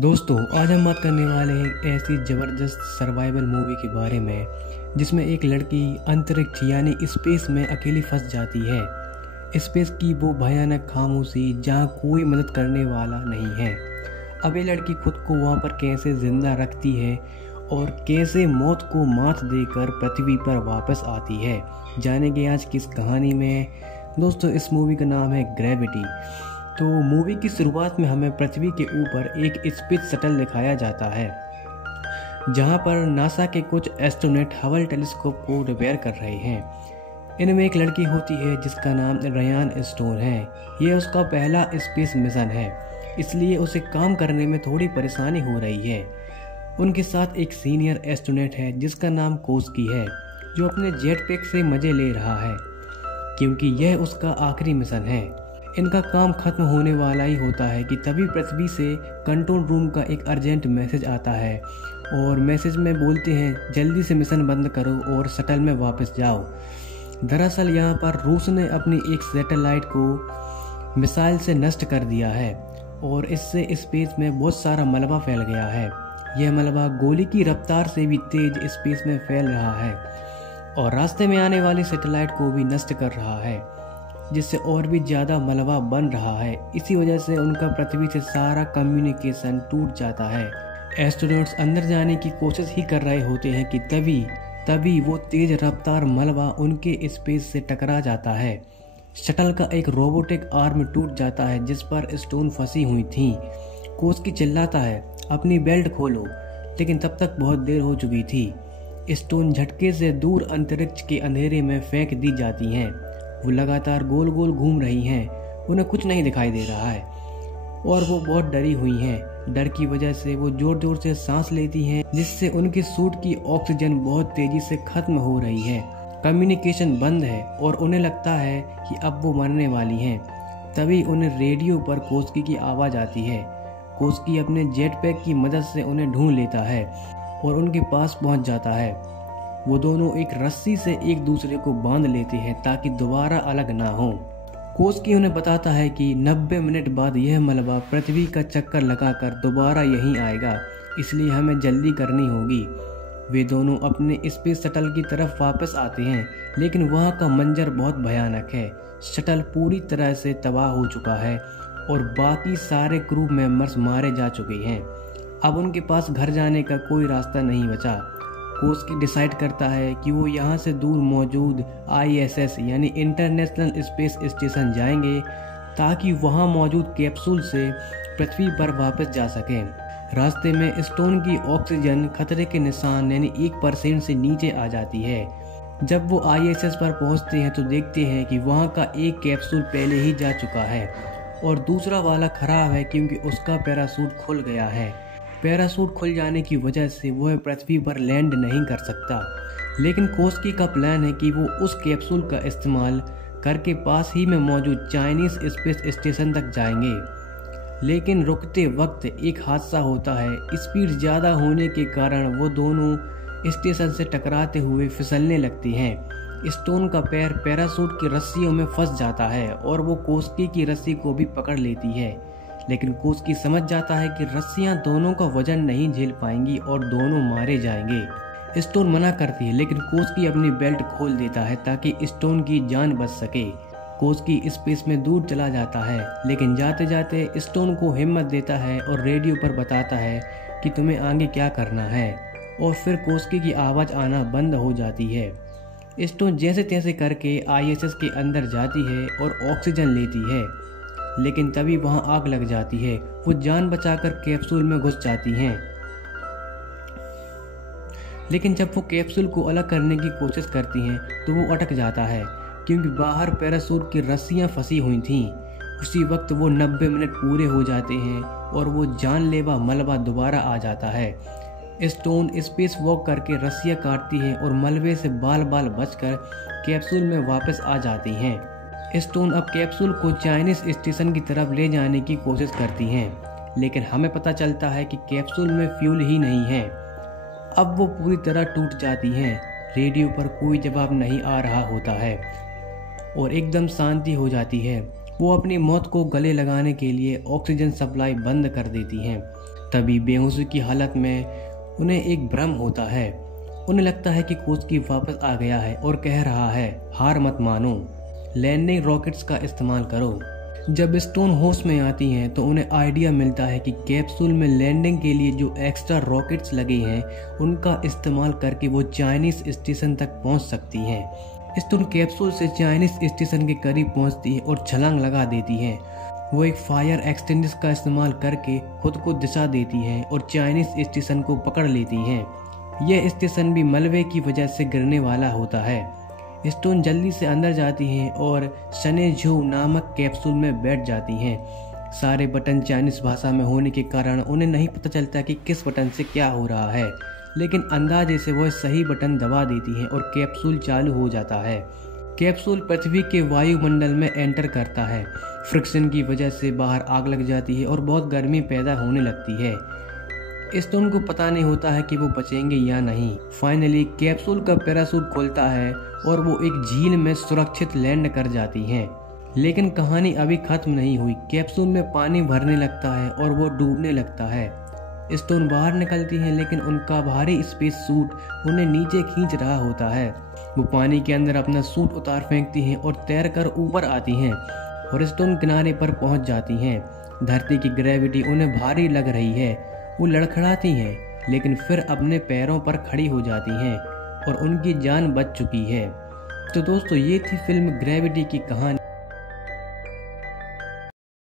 दोस्तों, आज हम बात करने वाले हैं एक ऐसी ज़बरदस्त सर्वाइवल मूवी के बारे में जिसमें एक लड़की अंतरिक्ष यानी स्पेस में अकेली फंस जाती है। स्पेस की वो भयानक खामोशी जहाँ कोई मदद करने वाला नहीं है। अब ये लड़की खुद को वहाँ पर कैसे जिंदा रखती है और कैसे मौत को मात देकर पृथ्वी पर वापस आती है, जानेंगे आज किस कहानी में। दोस्तों, इस मूवी का नाम है ग्रेविटी। तो मूवी की शुरुआत में हमें पृथ्वी के ऊपर एक स्पेस शटल दिखाया जाता है जहां पर नासा के कुछ एस्ट्रोनॉट हबल टेलीस्कोप को रिपेयर कर रहे हैं। इनमें एक लड़की होती है जिसका नाम रायन स्टोन है। यह उसका पहला स्पेस मिशन है, इसलिए उसे काम करने में थोड़ी परेशानी हो रही है। उनके साथ एक सीनियर एस्ट्रोनॉट है जिसका नाम कोस्की है, जो अपने जेट पैक से मजे ले रहा है क्योंकि यह उसका आखिरी मिशन है। इनका काम खत्म होने वाला ही होता है कि तभी पृथ्वी से कंट्रोल रूम का एक अर्जेंट मैसेज आता है और मैसेज में बोलते हैं जल्दी से मिशन बंद करो और शटल में वापस जाओ। दरअसल यहाँ पर रूस ने अपनी एक सैटेलाइट को मिसाइल से नष्ट कर दिया है और इससे स्पेस में बहुत सारा मलबा फैल गया है। यह मलबा गोली की रफ्तार से भी तेज स्पेस में फैल रहा है और रास्ते में आने वाली सैटेलाइट को भी नष्ट कर रहा है, जिससे और भी ज़्यादा मलबा बन रहा है। इसी वजह से उनका पृथ्वी से सारा कम्युनिकेशन टूट जाता है। एस्ट्रोनॉट्स अंदर जाने की कोशिश ही कर रहे होते हैं कि तभी वो तेज रफ्तार मलबा उनके स्पेस से टकरा जाता है। शटल का एक रोबोटिक आर्म टूट जाता है जिस पर स्टोन फंसी हुई थी। कोस्की चिल्लाता है अपनी बेल्ट खोलो, लेकिन तब तक बहुत देर हो चुकी थी। स्टोन झटके से दूर अंतरिक्ष के अंधेरे में फेंक दी जाती हैं। वो लगातार गोल गोल घूम रही हैं, उन्हें कुछ नहीं दिखाई दे रहा है और वो बहुत डरी हुई हैं। डर की वजह से वो जोर जोर से सांस लेती हैं, जिससे उनके सूट की ऑक्सीजन बहुत तेजी से खत्म हो रही है। कम्युनिकेशन बंद है और उन्हें लगता है कि अब वो मरने वाली हैं। तभी उन्हें रेडियो पर कोस्की की आवाज़ आती है। कोस्की अपने जेट पैक की मदद से उन्हें ढूंढ लेता है और उनके पास पहुंच जाता है। वो दोनों एक रस्सी से एक दूसरे को बांध लेते हैं ताकि दोबारा अलग ना हो। कोस्की उन्हें बताता है कि 90 मिनट बाद यह मलबा पृथ्वी का चक्कर लगाकर दोबारा यहीं आएगा, इसलिए हमें जल्दी करनी होगी। वे दोनों अपने स्पेस शटल की तरफ वापस आते हैं, लेकिन वहाँ का मंजर बहुत भयानक है। शटल पूरी तरह से तबाह हो चुका है और बाकी सारे क्रू मेंबर्स मारे जा चुके हैं। अब उनके पास घर जाने का कोई रास्ता नहीं बचा। कोस्की डिसाइड करता है कि वो यहाँ से दूर मौजूद ISS यानी इंटरनेशनल स्पेस स्टेशन जाएंगे ताकि वहाँ मौजूद कैप्सूल से पृथ्वी पर वापस जा सकें। रास्ते में स्टोन की ऑक्सीजन खतरे के निशान यानी 1% से नीचे आ जाती है। जब वो ISS पर पहुँचते हैं तो देखते हैं कि वहाँ का एक कैप्सूल पहले ही जा चुका है और दूसरा वाला खराब है क्योंकि उसका पैराशूट खुल गया है। पैराशूट खुल जाने की वजह से वह पृथ्वी पर लैंड नहीं कर सकता, लेकिन कोस्की का प्लान है कि वो उस कैप्सूल का इस्तेमाल करके पास ही में मौजूद चाइनीज स्पेस स्टेशन तक जाएंगे। लेकिन रुकते वक्त एक हादसा होता है। स्पीड ज़्यादा होने के कारण वो दोनों स्टेशन से टकराते हुए फिसलने लगती हैं। स्टोन का पैर पैराशूट की रस्सियों में फंस जाता है और वो कोस्की की रस्सी को भी पकड़ लेती है, लेकिन कोस्की समझ जाता है कि रस्सियां दोनों का वजन नहीं झेल पाएंगी और दोनों मारे जाएंगे। स्टोन मना करती है, लेकिन कोस्की अपनी बेल्ट खोल देता है ताकि स्टोन की जान बच सके। कोस्की स्पेस में दूर चला जाता है, लेकिन जाते जाते स्टोन को हिम्मत देता है और रेडियो पर बताता है कि तुम्हें आगे क्या करना है, और फिर कोस्की की आवाज़ आना बंद हो जाती है। स्टोन जैसे तैसे करके ISS के अंदर जाती है और ऑक्सीजन लेती है, लेकिन तभी वहां आग लग जाती है। वो जान बचाकर कैप्सूल में घुस जाती हैं, लेकिन जब वो कैप्सूल को अलग करने की कोशिश करती हैं तो वो अटक जाता है क्योंकि बाहर पैराशूट की रस्सियां फंसी हुई थीं। उसी वक्त वो 90 मिनट पूरे हो जाते हैं और वो जानलेवा मलबा दोबारा आ जाता है। स्टोन स्पेस वॉक करके रस्सियां काटती है और मलबे से बाल बाल बचकर कैप्सूल में वापस आ जाती हैं। स्टोन अब कैप्सूल को चाइनीज स्टेशन की तरफ ले जाने की कोशिश करती हैं, लेकिन हमें पता चलता है कि कैप्सूल में फ्यूल ही नहीं है। अब वो पूरी तरह टूट जाती हैं। रेडियो पर कोई जवाब नहीं आ रहा होता है और एकदम शांति हो जाती है। वो अपनी मौत को गले लगाने के लिए ऑक्सीजन सप्लाई बंद कर देती हैं। तभी बेहोशी की हालत में उन्हें एक भ्रम होता है। उन्हें लगता है कि कोस्की वापस आ गया है और कह रहा है, हार मत मानो, लैंडिंग रॉकेट्स का इस्तेमाल करो। जब स्टोन होश में आती हैं तो उन्हें आइडिया मिलता है कि कैप्सूल में लैंडिंग के लिए जो एक्स्ट्रा रॉकेट्स लगे हैं उनका इस्तेमाल करके वो चाइनीज स्टेशन तक पहुंच सकती हैं। स्टोन कैप्सूल से चाइनीज स्टेशन के करीब पहुंचती है और छलांग लगा देती है। वो एक फायर एक्सटिंग्विशर का इस्तेमाल करके खुद को दिशा देती हैं और चाइनीज स्टेशन को पकड़ लेती हैं। यह स्टेशन भी मलबे की वजह से गिरने वाला होता है। स्टोन जल्दी से अंदर जाती हैं और शनेझू नामक कैप्सूल में बैठ जाती हैं। सारे बटन चाइनीज भाषा में होने के कारण उन्हें नहीं पता चलता कि किस बटन से क्या हो रहा है, लेकिन अंदाजे से वह सही बटन दबा देती हैं और कैप्सूल चालू हो जाता है। कैप्सूल पृथ्वी के वायुमंडल में एंटर करता है। फ्रिक्शन की वजह से बाहर आग लग जाती है और बहुत गर्मी पैदा होने लगती है। स्टोन को पता नहीं होता है कि वो बचेंगे या नहीं। फाइनली कैप्सूल का पैराशूट खुलता है और वो एक झील में सुरक्षित लैंड कर जाती हैं। लेकिन कहानी अभी खत्म नहीं हुई। कैप्सूल में पानी भरने लगता है और वो डूबने लगता है। स्टोन बाहर निकलती हैं, लेकिन उनका भारी स्पेस सूट उन्हें नीचे खींच रहा होता है। वो पानी के अंदर अपना सूट उतार फेंकती हैं और तैरकर ऊपर आती हैं और स्टोन किनारे पर पहुंच जाती हैं। धरती की ग्रेविटी उन्हें भारी लग रही है। वो लड़खड़ाती हैं, लेकिन फिर अपने पैरों पर खड़ी हो जाती हैं और उनकी जान बच चुकी है। तो दोस्तों, ये थी फिल्म ग्रेविटी की कहानी।